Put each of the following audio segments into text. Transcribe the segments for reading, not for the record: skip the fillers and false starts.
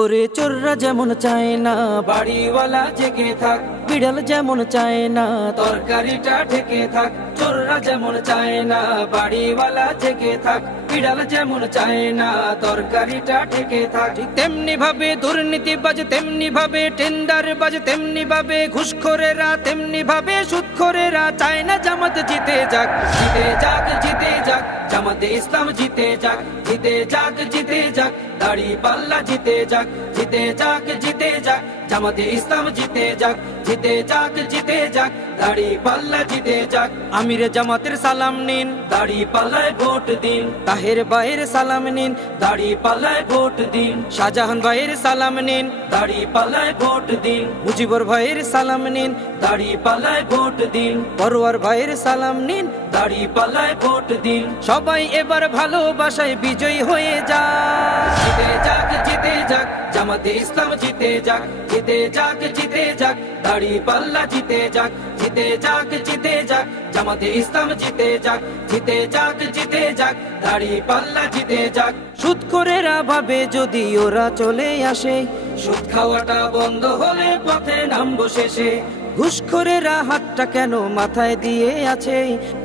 ওরে চোররা যেমন চায় না বাড়িওয়ালা জেগে থাক, বিড়াল যেমন চায় না তরকারিটা ঢেকে থাক। চোররা যেমন চায় না বাড়িওয়ালা জেগে থাক, বিড়াল যেমন চায় না তরকারিটা ঢেকে থাক। তেমনি ভাবে দুর্নীতিবাজ, তেমনি ভাবে টেন্ডার বাজ, তেমনি ভাবে ঘুষখোরেরা, তেমনি ভাবে সুদখোরেরা চায় না জামাত জিতে যাক। জিতে যাক, জিতে যাক, জামাতে ইসলাম জিতে যাক। জিতে যাক, জিতে যাক, দাড়ি পাল্লা জিতে যাক। জিতে যাক, জিতে যাক, জামাতে ইসলাম জিতে যাক। জিতে যাক, জিতে যাক, দাড়ি পাল্লা জিতে যাক। আমির জামাতের সালাম নিন, দাড়ি পাল্লায় ভোট দিন। তাহের ভাইয়ের সালাম নিন, দাড়ি পাল্লায় ভোট দিন। শাহজাহান ভাইয়ের সালাম নিন, দাড়ি পাল্লায় ভোট দিন। মুজিবুর ভাইয়ের সালাম নিন, দাড়ি পাল্লায় ভোট দিন। পরোয়ার ভাইয়ের সালাম নিন, দাড়ি পাল্লায় ভোট দিন। সবাই এবার ভালোবাসায় বিজয়ী হয়ে যাক। জিতে যাক, জিতে যাক, জামাতে ইসলাম জিতে যাক। জিতে যাক, জিতে যাক, দাড়ি পাল্লা জিতে যাক। জিতে যাক, জিতে যাক, জামাতে ইসলাম জিতে যাক। জিতে যাক, জিতে যাক, দাড়ি পাল্লা জিতে যাক। সুদখোরেরা ভাবে যদি ওরা চলে আসে, সুদ খাওয়াটা বন্ধ হলে পথে নামবো শেষে। ঘুষখোরেরা হাতটা কেন মাথায় দিয়ে আছে,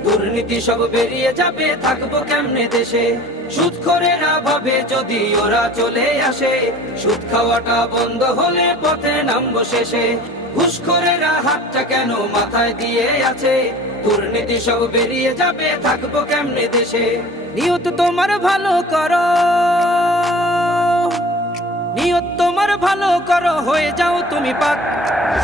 দুর্নীতি সব বেরিয়ে যাবে, থাকবো কেমনে দেশে। সুদখোরেরা ভাবে যদি ওরা চলে আসে, সুদ খাওয়াটা বন্ধ হলে পথে নামবো শেষে। ঘুষখোরেরা হাতটা কেন মাথায় দিয়ে আছে, দুর্নীতি সব বেরিয়ে যাবে, থাকবো কেমনে দেশে। নিয়ত তোমার ভালো করো, নিয়ত তোমার ভালো করো, হয়ে যাও তুমি পাক।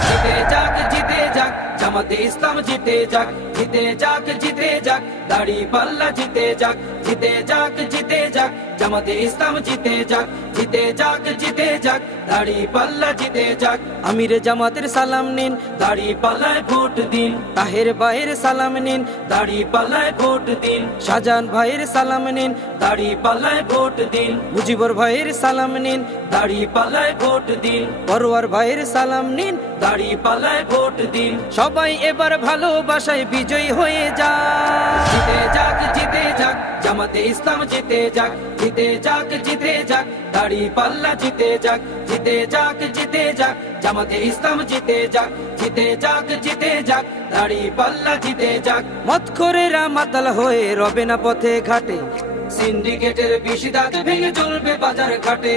জিতে যাক, জিতে যাক, জামাতে ইসলাম জিতে যাক। জিতে যাক, জিতে যাক, দাড়ি পাল্লা জিতে যাক। জিতে যাক, জিতে যাক, জামাতে ইসলাম জিতে যাক। জিতে যাক, জিতে যাক, দাড়ি পাল্লা জিতে যাক। আমির জামাতের সালাম নিন, দাড়ি পাল্লায় ভোট দিন। তাহের ভাইয়ের সালাম নিন, দাড়ি পাল্লায় ভোট দিন। শাহজাহান ভাইয়ের সালাম নিন, দাড়ি পাল্লায় ভোট দিন। মুজিবুর ভাইয়ের সালাম নিন, দাড়ি পাল্লায় ভোট দিন। পরোয়ার ভাইয়ের সালাম নিন, দাড়ি পাল্লায় ভোট দিন। সবাই এবার ভালোবাসায় বিজয়ী হয়ে যাক। জিতে যাক, জিতে যাক, জামাতে ইসলাম জিতে যাক। জিতে যাক, জিতে যাক, দাড়ি পাল্লা জিতে যাক। জিতে যাক, জিতে যাক, জামাতে ইসলাম জিতে যাক। জিতে যাক, জিতে যাক, দাড়ি পাল্লা জিতে যাক। মদখোরেরা মাতাল হয়ে রবে না পথে ঘাটে, সিন্ডিকেটের বিশিদাত ভেঙে চলবে বাজার ঘাটে।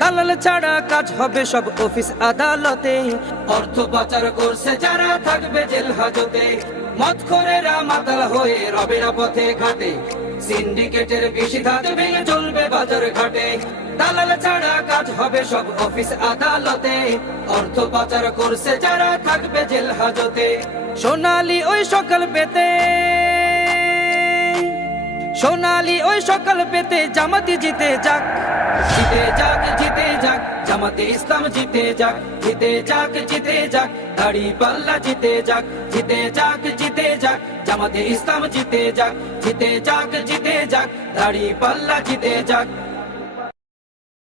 দালাল ছাড়া কাজ হবে সব অফিস আদালতে, অর্থ পাচার করছে যারা থাকবে জেল হাজতে। মদখোরেরা মাতাল হয়ে রবে না পথে ঘাটে, সিন্ডিকেটের বিশিদাত ভেঙে চলবে বাজার ঘাটে। দালাল ছাড়া কাজ হবে সব অফিস আদালতে, অর্থ পাচার করছে যারা থাকবে জেল হাজতে। সোনালি ওই সকাল পেতে, সোনালি ওই সকাল পেতে জামাতে জিতে যাক। জিতে যাক, জিতে যাক, জামাতে ইসলাম জিতে যাক। জিতে যাক, জিতে যাক, দাড়ি পাল্লা জিতে যাক। জিতে যাক, জিতে যাক, জামাতে ইসলাম জিতে যাক। জিতে যাক, জিতে যাক, দাড়ি পাল্লা জিতে যাক।